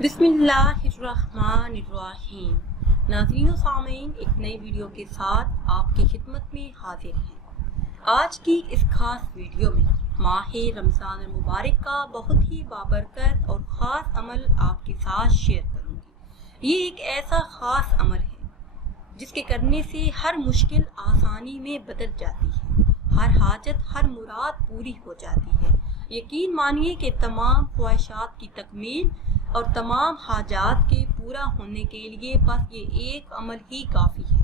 बिस्मिल्लाहिर्रहमानिर्रहीम। नाज़रीन व सामीन, एक नई वीडियो के साथ आपकी खिदमत में हाजिर हैं। आज की इस खास वीडियो में माह रमज़ान मुबारक का बहुत ही बाबरकत और ख़ास अमल आपके साथ शेयर करूँगी। ये एक ऐसा ख़ास अमल है जिसके करने से हर मुश्किल आसानी में बदल जाती है, हर हाजत हर मुराद पूरी हो जाती है। यकीन मानिए कि तमाम ख्वाहिशात की तकमील और तमाम हाजात के पूरा होने के लिए बस ये एक अमल ही काफ़ी है।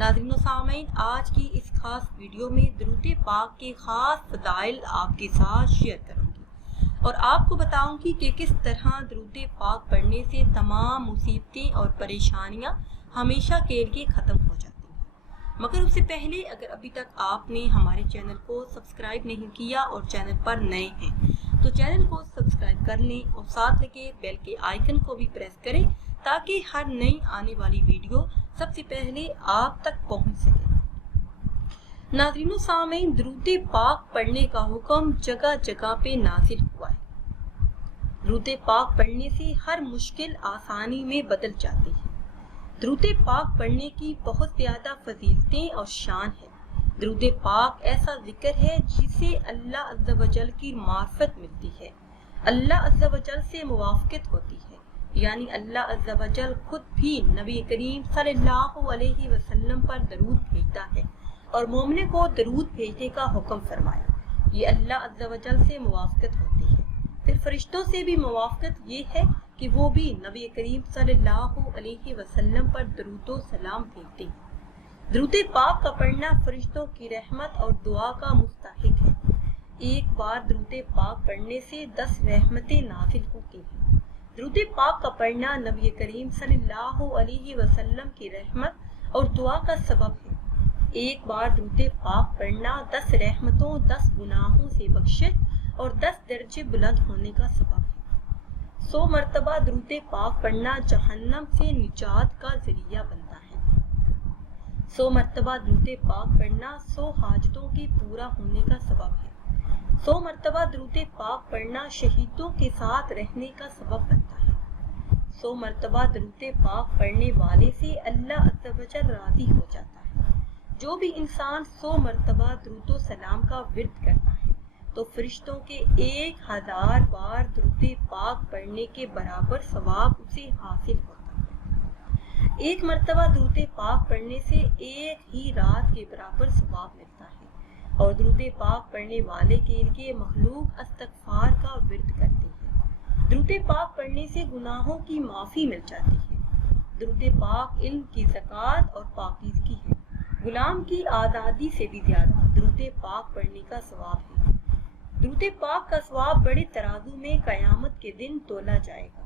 नाज़रीन व सामीन, आज की इस खास वीडियो में दरूद पाक के ख़ास फ़ज़ाइल आपके साथ शेयर करूँगी और आपको बताऊँगी कि किस तरह दरूद पाक पढ़ने से तमाम मुसीबतें और परेशानियाँ हमेशा के लिए ख़त्म हो जाती हैं। मगर उससे पहले अगर अभी तक आपने हमारे चैनल को सब्सक्राइब नहीं किया और चैनल पर नए हैं तो चैनल को सब्सक्राइब कर लें और साथ लगे बेल के आइकन को भी प्रेस करें ताकि हर नई आने वाली वीडियो सबसे पहले आप तक पहुंच सके। नाज़रीन व सामीन, दरूद पाक पढ़ने का हुक्म जगह जगह पे नाज़िल हुआ है। दरूद पाक पढ़ने से हर मुश्किल आसानी में बदल जाती है। दरूद पाक पढ़ने की बहुत ज़्यादा फजीलतें और शान है। दरूद पाक ऐसा जिक्र है जिसे अल्लाह अज़्ज़ा वजल की मार्फत मिलती है, अल्लाह अज़्ज़ा वजल से मुवाफ़क़त होती है, यानी अल्लाह अज़्ज़ा वजल खुद भी नबी करीम सल्लल्लाहु अलैहि वसल्लम पर दरूद भेजता है और मोमिन को दरूद भेजने का हुक्म फरमाया। ये अल्लाह अज़्ज़ा वजल से मुवाफ़क़त होती है। फिर फरिश्तों से भी मुवाफ़क़त ये है कि वो भी नबी करीम सल्लल्लाहु अलैहि वसल्लम पर दरूद व सलाम भेजते हैं। दरूद पाक का पढ़ना फरिश्तों की रहमत और दुआ का मुस्तहिक है। एक बार दरूद पाक पढ़ने से 10 रहमतें नाज़िल होती हैं। दरूद पाक का पढ़ना नबी करीम सल्लल्लाहु अलैहि वसल्लम की रहमत और दुआ का सबब है। एक बार दरूद पाक पढ़ना 10 रहमतों 10 गुनाहों से बख्शिश और 10 दर्जे बुलंद होने का सबब है। 100 मरतबा दरूद पाक पढ़ना जहन्नम से निजात का जरिया बनता है। 100 मरतबा दरूद पाक पढ़ना 100 हाजतों के पूरा होने का सबब है। 100 मरतबा दरूद पाक पढ़ना शहीदों के साथ रहने का सबब बनता है। 100 मरतबा दरूद पाक पढ़ने वाले से अल्लाह अज़्ज़ा वजल राज़ी हो जाता है। जो भी इंसान 100 मरतबा दरूद सलाम का विर्द करता है तो फरिश्तों के 1000 बार दरूद पाक पढ़ने के बराबर सवाब उसे हासिल होता है। एक मरतबा दरूद पाक पढ़ने से एक ही रात के बराबर सवाब मिलता है और दरूद पाक पढ़ने वाले के लिए मखलूक इस्तग़फ़ार का विर्द करती है। दरूद पाक पढ़ने से गुनाहों की माफ़ी मिल जाती है। दरूद पाक इल्म की ज़कात और पाकीज़गी है। गुलाम की आज़ादी से भी ज़्यादा दरूद पाक पढ़ने का सवाब है। दरूद पाक का सवाब बड़े तराजू में क़यामत के दिन तोला जाएगा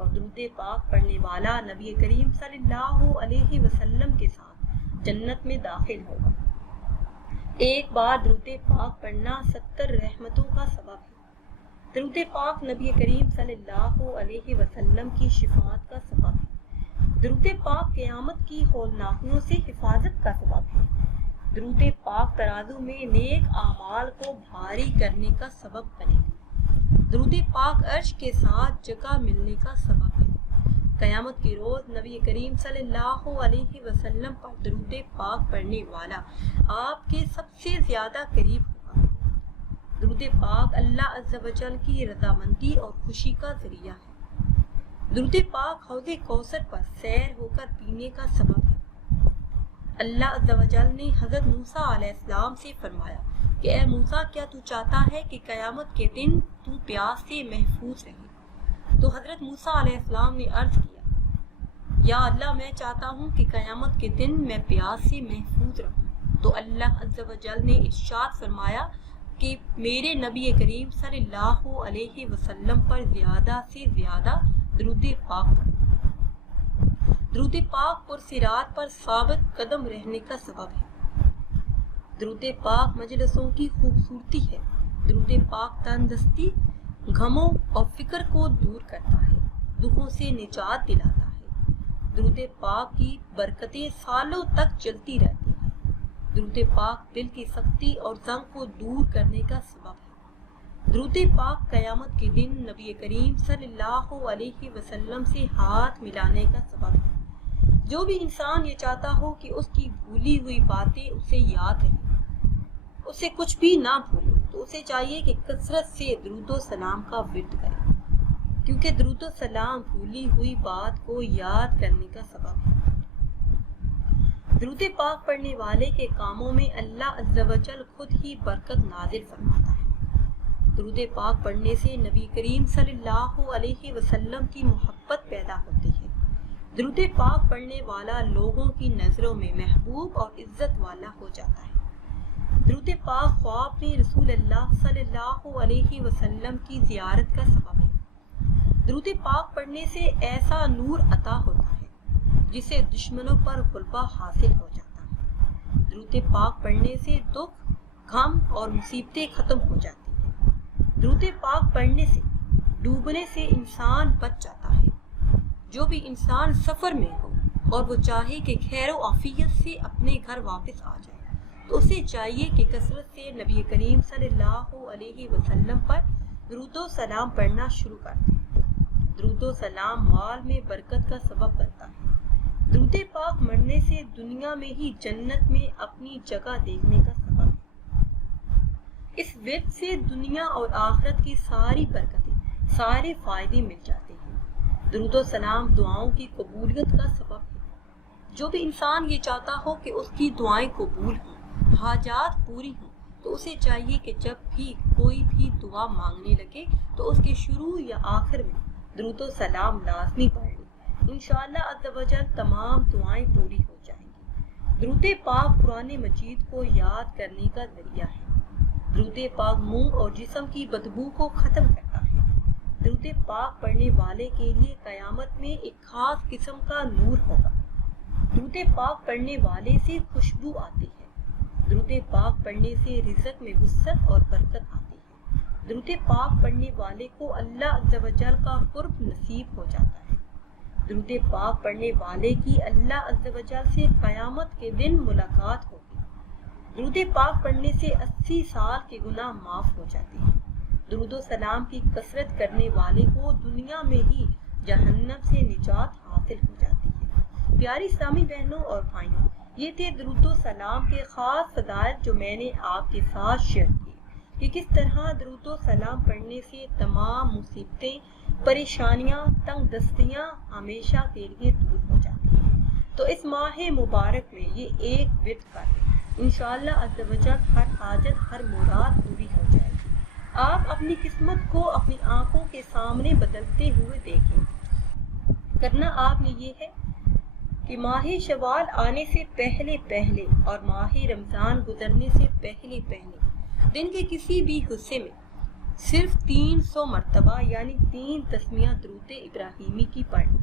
और दरूद पाक पढ़ने वाला नबी करीम सल्लल्लाहु अलैहि वसल्लम के साथ जन्नत में दाखिल होगा। एक बार दरूद पाक पढ़ना 70 रहमतों का सबब है। दरूद पाक नबी करीम सल्लल्लाहु अलैहि वसल्लम की शिफाअत का सबब है। दरूद पाक क़यामत की हौलनाकियों से हिफाजत का सबब है। दरूद पाक तराजू में नेक आमाल को भारी करने का सबब बनेगा। दरूद पाक अर्श के साथ जगह मिलने का सबब है। क़यामत के रोज़ नबी करीम सल्लल्लाहु अलैहि वसल्लम पर दरूद पाक पढ़ने वाला आपके सबसे ज़्यादा करीब होगा। दरूद पाक अल्लाह अज़्ज़ा वजल की रज़ामंदी और खुशी का ज़रिया है। दरूद पाक हौज़े कौसर पर सैर होकर पीने का सबब है। अल्लाह अज़्ज़ा वजल ने हज़रत मूसा अलैहिस्सलाम से फरमाया कि ए मूसा, क्या तू चाहता है कि क़यामत के दिन तू प्यास से महफूज रहे? तो हज़रत मूसा अलैहिस्सलाम ने अर्ज़ किया, या अल्लाह, मैं चाहता हूँ कि क़यामत के दिन मैं प्यास से महफूज रहूँ। तो अल्लाह अज़्ज़ा वजल ने इरशाद फरमाया कि मेरे नबी करीम सल्लल्लाहु अलैहि वसल्लम पर ज़्यादा से ज़्यादा दरूद पाक पढ़ो। दरूद पाक पुरसिरात पर साबित कदम रहने का सबब है। दरूद पाक मजलिसों की खूबसूरती है। दरूद पाक तंदुरुस्ती, गमों और फिक्र को दूर करता है, दुखों से निजात दिलाता है। दरूद पाक की बरकतें सालों तक चलती रहती हैं। दरूद पाक दिल की सख्ती और जंग को दूर करने का सबब है। درود پاک قیامت کے دن نبی کریم صلی اللہ علیہ وسلم سے ہاتھ ملانے کا سبب ہے۔ جو بھی انسان یہ چاہتا ہو کہ اس کی بھولی ہوئی باتیں اسے یاد رہیں، اسے کچھ بھی نہ بھولے، تو اسے چاہیے کہ کثرت سے درود و سلام کا ورد کرے، کیونکہ درود و سلام بھولی ہوئی بات کو یاد کرنے کا سبب ہے۔ درود پاک پڑھنے والے کے کاموں میں اللہ عز و جل خود ہی برکت نازل فرماتا ہے۔ درود پاک پڑھنے سے نبی کریم صلی اللہ علیہ وسلم کی محبت پیدا ہوتی ہے۔ درود پاک پڑھنے والا لوگوں کی نظروں میں محبوب اور عزت والا ہو جاتا ہے۔ درود پاک خواب میں رسول اللہ صلی اللہ علیہ وسلم کی زیارت کا سبب ہے۔ درود پاک پڑھنے سے ایسا نور عطا ہوتا ہے جسے دشمنوں پر غلبہ حاصل ہو جاتا ہے۔ درود پاک پڑھنے سے دکھ، غم اور مصیبتیں ختم ہو جاتی ہیں۔ درود پاک پڑھنے سے ڈوبنے سے انسان بچ جاتا ہے۔ جو بھی انسان سفر میں ہو اور وہ چاہے کہ خیر و عافیت سے اپنے گھر واپس آ جائے، تو اسے چاہیے کہ کثرت سے نبی کریم صلی اللہ علیہ وسلم پر درود و سلام پڑھنا شروع کر دے۔ درود و سلام مال میں برکت کا سبب بنتا ہے۔ درود پاک مرنے سے دنیا میں ہی جنت میں اپنی جگہ دیکھنے کا سبب ہے۔ اس ورد سے دنیا اور آخرت کی ساری برکتیں، سارے فائدے مل جاتے ہیں۔ درود و سلام دعاؤں کی قبولیت کا سبب ہے۔ جو بھی انسان یہ چاہتا ہو کہ اس کی دعائیں قبول ہوں، حاجات پوری ہوں، تو اسے چاہیے کہ جب بھی کوئی بھی دعا مانگنے لگے تو اس کے شروع یا آخر میں درود و سلام لازمی پڑھ لے۔ انشاءاللہ عز و جل تمام دعائیں پوری ہو جائیں گی۔ درود پاک قرآن مجید کو یاد کرنے کا ذریعہ ہے۔ درود پاک منہ اور جسم کی بدبو کو ختم کرتا ہے۔ درود پاک پڑھنے والے کے لیے قیامت میں ایک خاص قسم کا نور ہوگا۔ درود پاک پڑھنے والے سے خوشبو آتی ہے۔ درود پاک پڑھنے سے رزق میں وسعت اور برکت آتی ہے۔ درود پاک پڑھنے والے کو اللہ عز و جل کا قرب نصیب ہو جاتا ہے۔ درود پاک پڑھنے والے کی اللہ عز و جل سے قیامت کے دن ملاقات ہوگی۔ درود پاک پڑھنے سے 80 سال کے گناہ معاف ہو جاتے ہیں۔ درود و سلام کی کثرت کرنے والے کو دنیا میں ہی جہنم سے نجات حاصل ہو جاتی ہے۔ پیاری اسلامی بہنوں اور بھائیوں، یہ تھے درود و سلام کے خاص فضائل جو میں نے آپ کے ساتھ شیئر کیے کہ کس طرح درود و سلام پڑھنے سے تمام مصیبتیں، پریشانیاں، تنگ دستیاں ہمیشہ کے لیے دور ہو جاتی ہیں۔ تو اس ماہ مبارک میں یہ ایک ورد کر لیں، انشاءاللہ عز و جل ہر حاجت، ہر مراد پوری ہو جائے گی۔ آپ اپنی قسمت کو اپنی آنکھوں کے سامنے بدلتے ہوئے دیکھیں۔ کرنا آپ نے یہ ہے کہ ماہ شوال آنے سے پہلے پہلے اور ماہ رمضان گزرنے سے پہلے پہلے دن کے کسی بھی حصے میں صرف 300 مرتبہ یعنی 3 تسمیہ درود ابراہیمی کی پڑھیں۔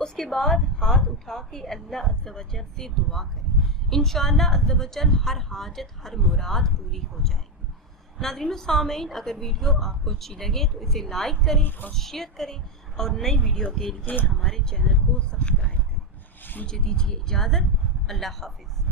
اس کے بعد ہاتھ اٹھا کے اللہ عز و جل سے دعا کریں۔ انشاءاللہ عز و جل ہر حاجت، ہر مراد پوری ہو جائے گی۔ ناظرین و سامعین، اگر ویڈیو آپ کو اچھی لگے تو اسے لائک کریں اور شیئر کریں اور نئی ویڈیو کے لیے ہمارے چینل کو سبسکرائب کریں۔ مجھے دیجیے اجازت، اللہ حافظ۔